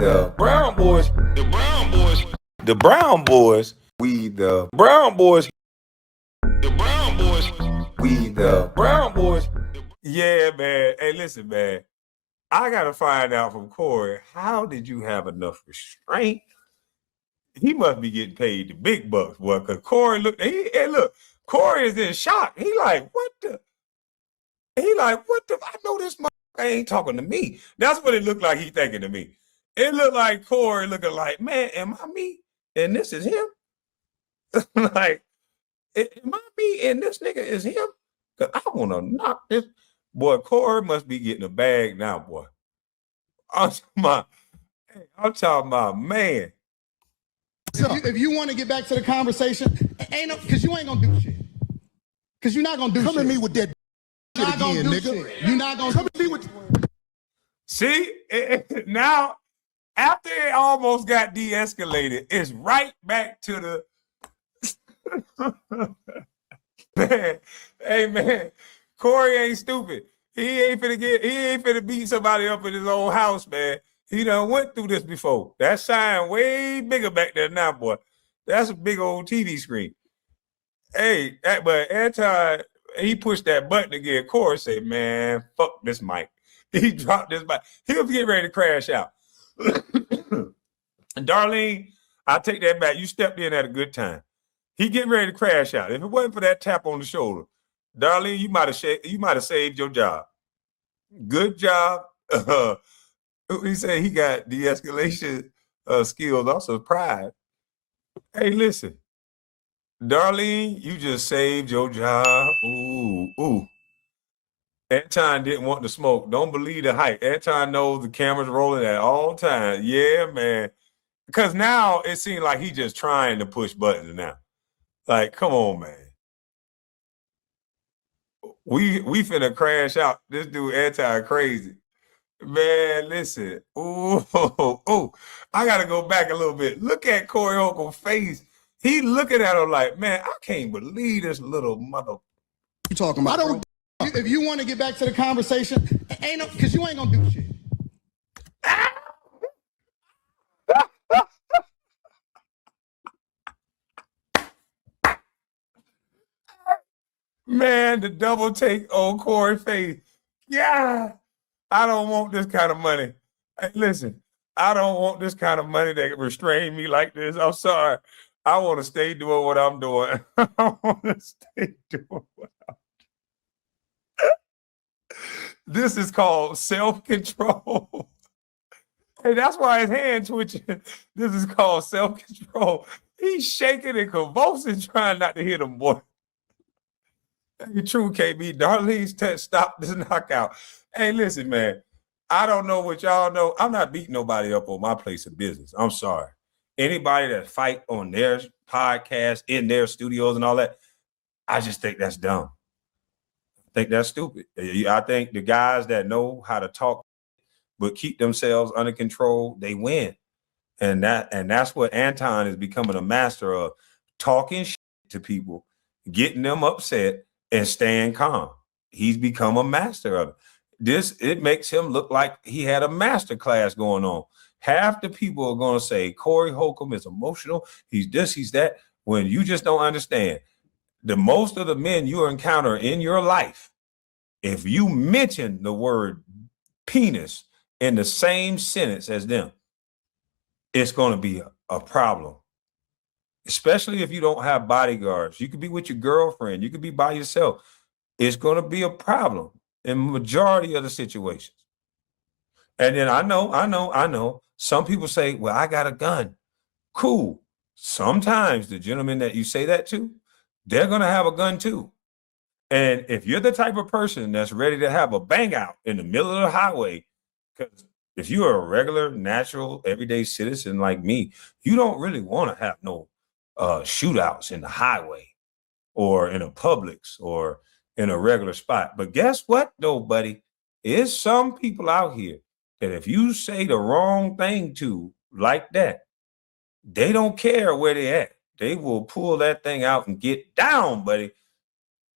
the Brown boys, the Brown boys, the Brown boys, we the Brown boys, the Brown boys, we the Brown boys. Yeah, man. Hey, listen, man. I gotta find out from Corey, how did you have enough restraint? He must be getting paid the big bucks, boy. Cause Corey look, Corey is in shock. He like, what the? He like, what the? I know this motherfucker ain't talking to me. That's what it looked like he thinking to me. It looked like Corey looking like, man, am I me? And this is him? Like, am I me and this nigga is him? Cause I want to knock this. Boy, Corey must be getting a bag now, boy. I'm talking about, man. If you want to get back to the conversation, because you ain't gonna do shit. Because you're not gonna do shit. Come at me with that shit again, nigga. You're not gonna come at me with. See, now after it almost got de-escalated, it's right back to the man. Hey man, Corey ain't stupid. He ain't finna beat somebody up in his own house, man. He done went through this before. That sign way bigger back there now, boy. That's a big old TV screen. Hey, but Anton, he pushed that button again. Corey said, man, fuck this mic. He dropped this mic. He was getting ready to crash out. And Darlene, I'll take that back. You stepped in at a good time. He getting ready to crash out. If it wasn't for that tap on the shoulder, Darlene, you might have saved your job. Good job. He said he got de-escalation skills, also pride. Hey, listen, Darlene, you just saved your job. Ooh. Anton didn't want to smoke. Don't believe the hype. Anton knows the camera's rolling at all times. Yeah, man. Because now it seems like he's just trying to push buttons now. Like, come on, man. We finna crash out. This dude Anton crazy. Man, listen. Ooh, I gotta go back a little bit. Look at Corey Holcomb's face. He looking at him like, man, I can't believe this little mother. You talking about? If you want to get back to the conversation, because you ain't gonna do shit. Man, the double take on Corey's face. Yeah. I don't want this kind of money. Hey, listen, I don't want this kind of money that restrain me like this. I'm sorry. I want to stay doing what I'm doing. I want to stay doing what I'm doing. This is called self-control. And that's why his hand twitching. This is called self-control. He's shaking and convulsing, trying not to hit him, boy. Hey, true, KB. Darlene's stop this knockout. Hey, listen, man, I don't know what y'all know. I'm not beating nobody up on my place of business. I'm sorry. Anybody that fight on their podcast, in their studios and all that, I just think that's dumb. I think that's stupid. I think the guys that know how to talk but keep themselves under control, they win. And that's what Anton is becoming a master of, talking shit to people, getting them upset, and staying calm. He's become a master of it. It makes him look like he had a master class going on. Half the people are going to say Corey Holcomb is emotional. He's this, he's that. When you just don't understand, the most of the men you encounter in your life, if you mention the word penis in the same sentence as them, it's going to be a problem. Especially if you don't have bodyguards. You could be with your girlfriend. You could be by yourself. It's going to be a problem in majority of the situations. And then I know. Some people say, well, I got a gun. Cool. Sometimes the gentleman that you say that to, they're going to have a gun too. And if you're the type of person that's ready to have a bang out in the middle of the highway, because if you're a regular, natural, everyday citizen like me, you don't really want to have no shootouts in the highway or in a Publix or in a regular spot. But guess what, though, buddy? There's some people out here that if you say the wrong thing to like that, they don't care where they at. They will pull that thing out and get down, buddy.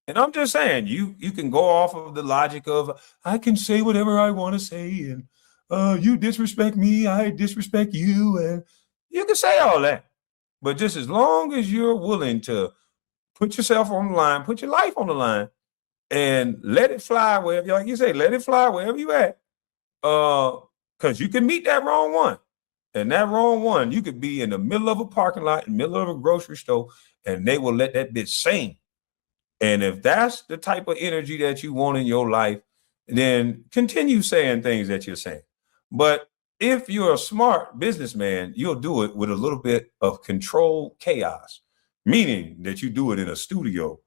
And I'm just saying, you can go off of the logic of, I can say whatever I want to say, and you disrespect me, I disrespect you. And you can say all that. But just as long as you're willing to put yourself on the line, put your life on the line, and let it fly wherever, like you say, let it fly wherever you at. Because you can meet that wrong one. And that wrong one, you could be in the middle of a parking lot, in the middle of a grocery store, and they will let that bitch sing. And if that's the type of energy that you want in your life, then continue saying things that you're saying. But if you're a smart businessman, you'll do it with a little bit of controlled chaos, meaning that you do it in a studio,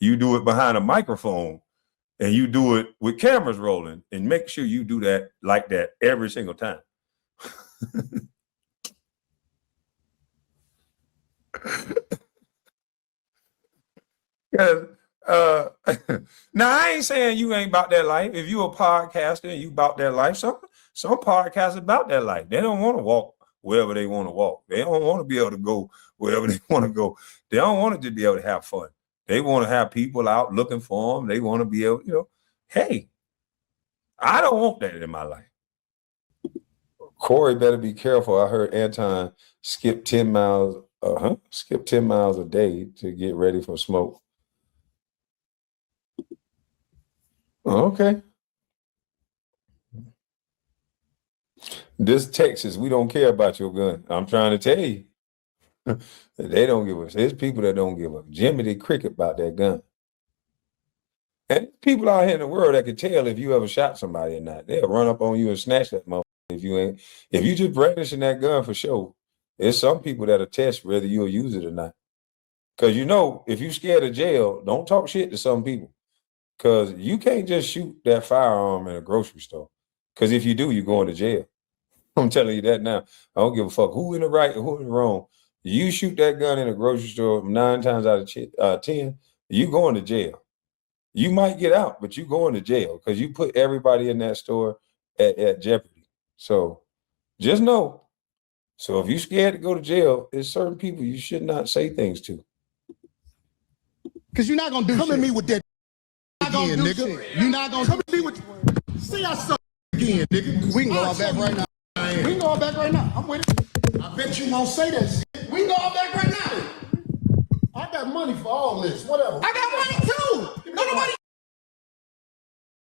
you do it behind a microphone, and you do it with cameras rolling, and make sure you do that like that every single time. Because now I ain't saying you ain't about that life. If you a podcaster and you about that life, some podcasts about that life. They don't want to walk wherever they want to walk. They don't want to be able to go wherever they want to go. They don't want to just be able to have fun. They want to have people out looking for them. They want to be able, hey, I don't want that in my life. Corey better be careful. I heard Anton skip 10 miles a day to get ready for smoke. Okay. This Texas, we don't care about your gun. I'm trying to tell you. They don't give us. There's people that don't give a Jimmy the Cricket about that gun. And people out here in the world that can tell if you ever shot somebody or not. They'll run up on you and snatch that motherfucker if you just brandishing that gun for show. There's some people that'll test whether you'll use it or not. Because if you're scared of jail, don't talk shit to some people. Because you can't just shoot that firearm in a grocery store. Because if you do, you're going to jail. I'm telling you that now. I don't give a fuck who in the right or who in the wrong. You shoot that gun in a grocery store 9 times out of 10, you going to jail. You might get out, but you going to jail because you put everybody in that store at jeopardy. So just know. So if you're scared to go to jail, there's certain people you should not say things to. Because you're not going to do Come shit. at me with that again, nigga. Shit. You're not going to Come at me with. See, I suck again, nigga. We can go out back right now. We can go out back right now. I'm with it. I bet you won't say that shit. We can go out back right now. I got money for all this. Whatever. I got money too. No, nobody.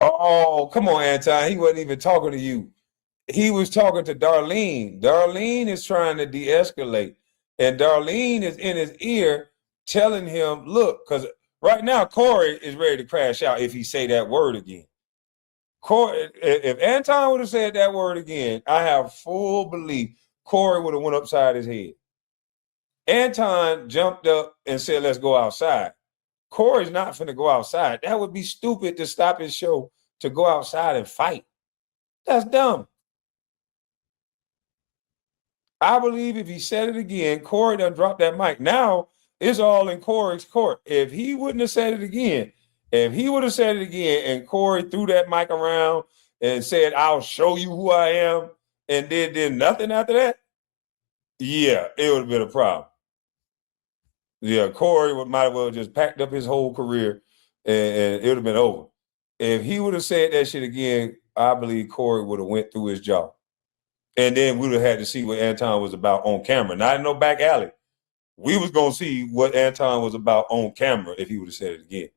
Oh, come on, Anton. He wasn't even talking to you. He was talking to Darlene. Darlene is trying to de-escalate. And Darlene is in his ear telling him, look, because right now Corey is ready to crash out if he say that word again. Corey, if Anton would have said that word again, I have full belief Corey would have went upside his head. Anton jumped up and said, let's go outside. Corey's not finna go outside. That would be stupid to stop his show to go outside and fight. That's dumb. I believe if he said it again, Corey done dropped that mic. Now it's all in Corey's court. If he wouldn't have said it again, if he would have said it again and Corey threw that mic around and said, I'll show you who I am, and did nothing after that, yeah, it would have been a problem. Yeah, Corey might have well just packed up his whole career and it would have been over. If he would have said that shit again, I believe Corey would have went through his jaw. And then we would have had to see what Anton was about on camera. Not in no back alley. We was going to see what Anton was about on camera if he would have said it again.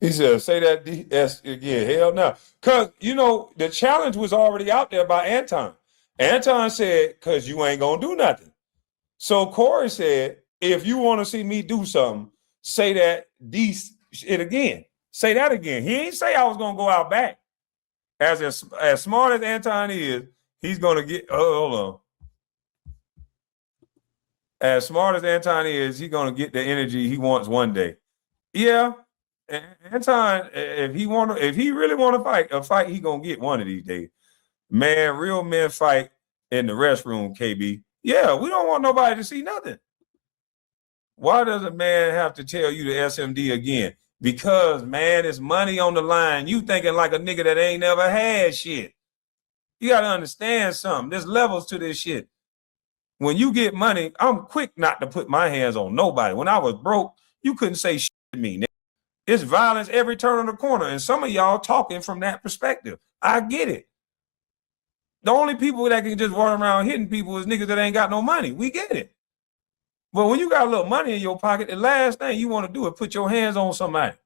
He said, say that DS again. Hell no. Because, the challenge was already out there by Anton. Anton said, because you ain't going to do nothing. So Corey said, if you want to see me do something, say that shit again. Say that again. He ain't say I was going to go out back. As smart as Anton is, he's going to get, hold on. As smart as Anton is, he's going to get the energy he wants one day. Yeah, Anton, if he really want to fight, a fight he going to get one of these days. Man, real men fight in the restroom, KB. Yeah, we don't want nobody to see nothing. Why does a man have to tell you the SMD again? Because, man, it's money on the line. You thinking like a nigga that ain't never had shit. You got to understand something. There's levels to this shit. When you get money, I'm quick not to put my hands on nobody. When I was broke, you couldn't say shit to me, nigga. It's violence every turn of the corner. And some of y'all talking from that perspective. I get it. The only people that can just run around hitting people is niggas that ain't got no money. We get it. But when you got a little money in your pocket, the last thing you want to do is put your hands on somebody.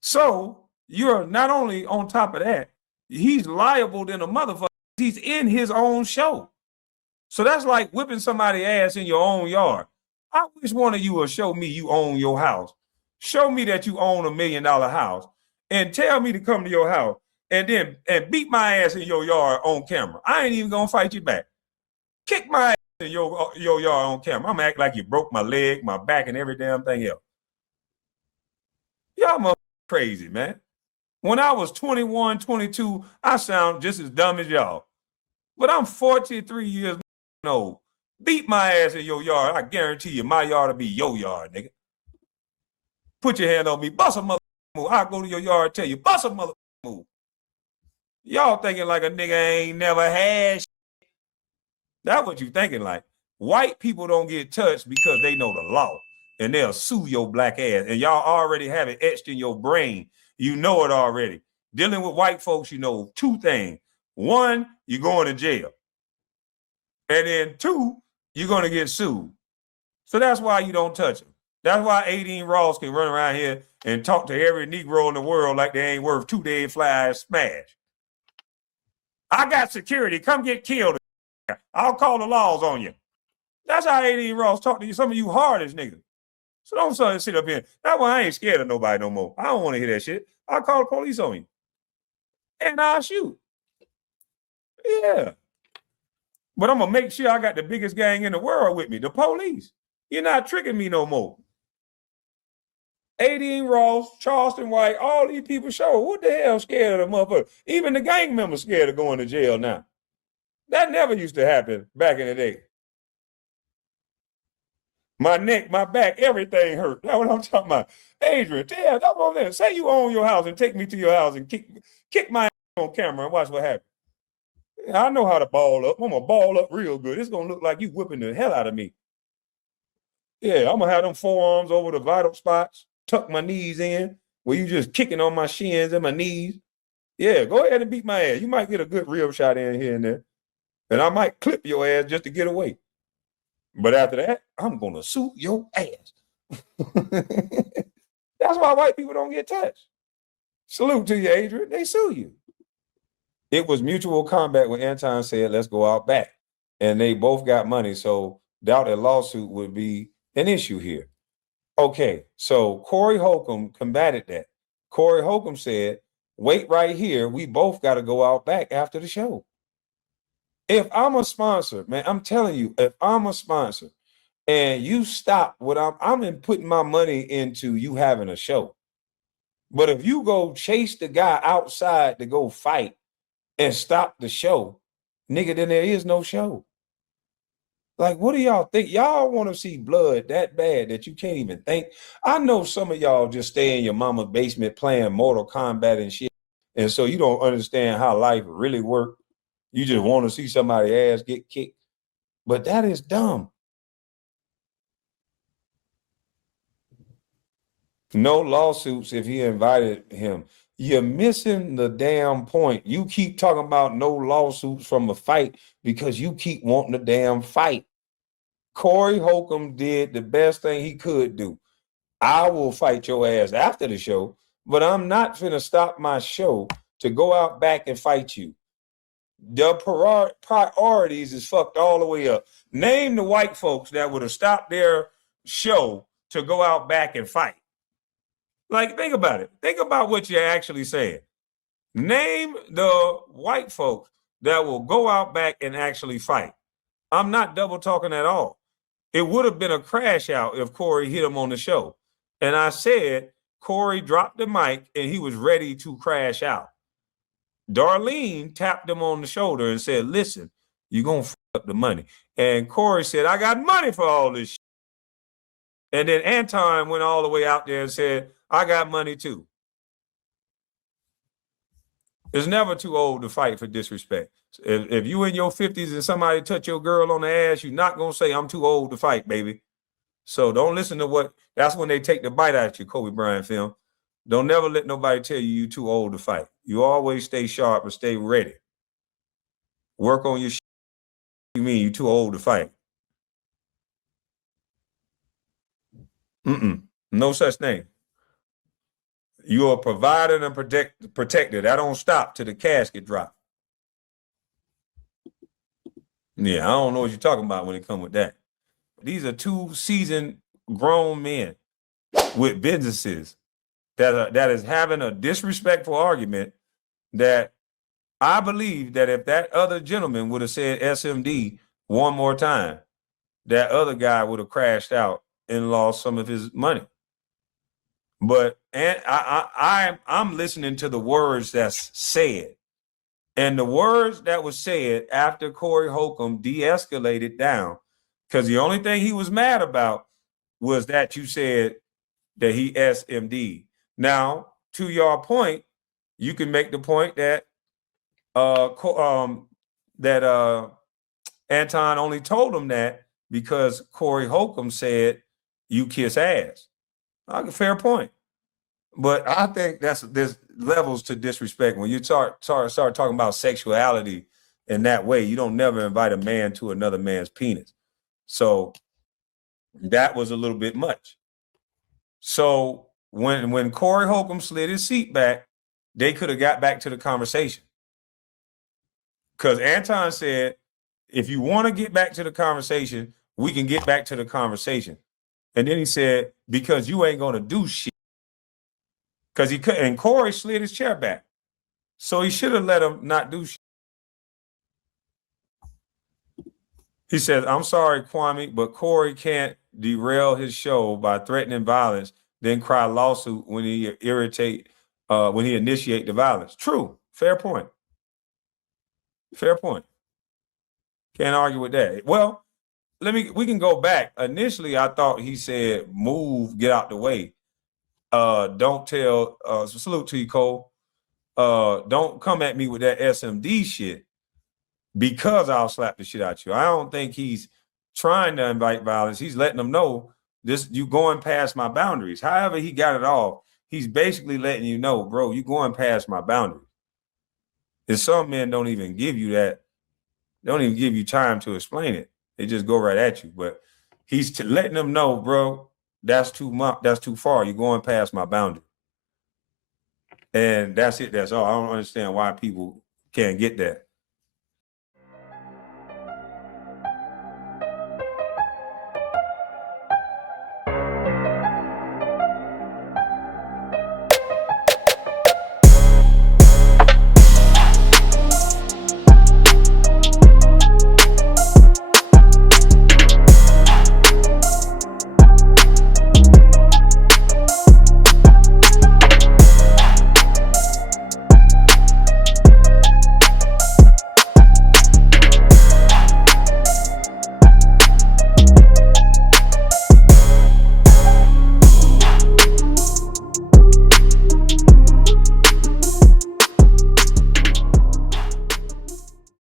So you're not only on top of that, he's liable than a motherfucker. He's in his own show. So that's like whipping somebody's ass in your own yard. I wish one of you would show me you own your house. Show me that you own $1 million house and tell me to come to your house and beat my ass in your yard on camera. I ain't even gonna fight you back. Kick my ass in your yard on camera. I'm acting like you broke my leg, my back, and every damn thing else. Y'all motherfuckers crazy, man. When I was 21, 22, I sound just as dumb as y'all. But I'm 43 years old. Beat my ass in your yard. I guarantee you my yard will be your yard, nigga. Put your hand on me. Bust a motherfucker move. I'll go to your yard and tell you, bust a motherfucker move. Y'all thinking like a nigga ain't never had shit. That's what you thinking like. White people don't get touched because they know the law. And they'll sue your black ass. And y'all already have it etched in your brain. You know it already. Dealing with white folks, you know 2 things. 1, you're going to jail. And then 2, you're going to get sued. So that's why you don't touch them. That's why Adine Ross can run around here and talk to every Negro in the world like they ain't worth 2 days fly smash. I got security. Come get killed. I'll call the laws on you. That's how Adine Ross talk to you. Some of you hardest niggas. So don't sit up here. That's why I ain't scared of nobody no more. I don't want to hear that shit. I'll call the police on you. And I'll shoot. Yeah. But I'm going to make sure I got the biggest gang in the world with me, the police. You're not tricking me no more. Adine Ross, Charleston White, all these people show. What the hell scared of the motherfucker? Even the gang members scared of going to jail now. That never used to happen back in the day. My neck, my back, everything hurt. That's what I'm talking about. Adrian, damn, that's what I'm saying. Say you own your house and take me to your house and kick my ass on camera and watch what happens. I know how to ball up. I'm going to ball up real good. It's going to look like you whipping the hell out of me. Yeah, I'm going to have them forearms over the vital spots, tuck my knees in, where you just kicking on my shins and my knees. Yeah, go ahead and beat my ass. You might get a good rib shot in here and there. And I might clip your ass just to get away. But after that, I'm going to sue your ass. That's why white people don't get touched. Salute to you, Adrian. They sue you. It was mutual combat when Anton said, let's go out back. And they both got money. So doubt a lawsuit would be an issue here. Okay, so Corey Holcomb combated that. Corey Holcomb said, wait right here. We both got to go out back after the show. If I'm a sponsor, man, I'm telling you, if I'm a sponsor and you stop what I'm in putting my money into you having a show. But if you go chase the guy outside to go fight and stop the show, nigga, then there is no show. Like, what do y'all think? Y'all want to see blood that bad that you can't even think? I know some of y'all just stay in your mama's basement playing Mortal Kombat and shit. And so you don't understand how life really works. You just want to see somebody's ass get kicked. But that is dumb. No lawsuits if he invited him. You're missing the damn point. You keep talking about no lawsuits from a fight because you keep wanting a damn fight. Corey Holcomb did the best thing he could do. I will fight your ass after the show, but I'm not finna stop my show to go out back and fight you. The priorities is fucked all the way up. Name the white folks that would have stopped their show to go out back and fight. Like, think about it. Think about what you're actually saying. Name the white folks that will go out back and actually fight. I'm not double talking at all. It would have been a crash out if Corey hit him on the show. And I said, Corey dropped the mic and he was ready to crash out. Darlene tapped him on the shoulder and said, listen, you're going to fuck up the money. And Corey said, I got money for all this shit. And then Anton went all the way out there and said, I got money too. It's never too old to fight for disrespect. If you in your 50s and somebody touch your girl on the ass, you're not going to say, I'm too old to fight, baby. So don't listen to what, that's when they take the bite out of you, Kobe Bryant film. Don't never let nobody tell you you're too old to fight. You always stay sharp and stay ready. Work on your shit. You mean you're too old to fight? No such thing. You are provided and protected. That don't stop till the casket drop. Yeah, I don't know what you're talking about when it comes with that. These are two seasoned grown men with businesses that is having a disrespectful argument that I believe that if that other gentleman would have said SMD one more time, that other guy would have crashed out and lost some of his money. But and I'm listening to the words that's said. And the words that was said after Corey Holcomb de-escalated down, because the only thing he was mad about was that you said that he SMD. Now, to your point, you can make the point that Anton only told him that because Corey Holcomb said you kiss ass. Fair point. But I think there's levels to disrespect. When you start talking about sexuality in that way, you don't never invite a man to another man's penis. So that was a little bit much. So when Corey Holcomb slid his seat back, they could have got back to the conversation. Because Anton said, if you want to get back to the conversation, we can get back to the conversation. And then he said, because you ain't going to do shit. Because he couldn't, and Corey slid his chair back. So he should have let him not do shit. He says, I'm sorry, Kwame, but Corey can't derail his show by threatening violence, then cry lawsuit when he initiate the violence. True. Fair point. Fair point. Can't argue with that. Well, we can go back. Initially, I thought he said, move, get out the way. Don't tell, salute to you, Cole. Don't come at me with that SMD shit because I'll slap the shit out you. I don't think he's trying to invite violence. He's letting them know this, you going past my boundaries. However he got it off, he's basically letting you know, bro, you going past my boundaries. And some men don't even give you that. They don't even give you time to explain it. They just go right at you. But he's letting them know, bro, that's too much. That's too far. You're going past my boundary. And that's it. That's all. I don't understand why people can't get that.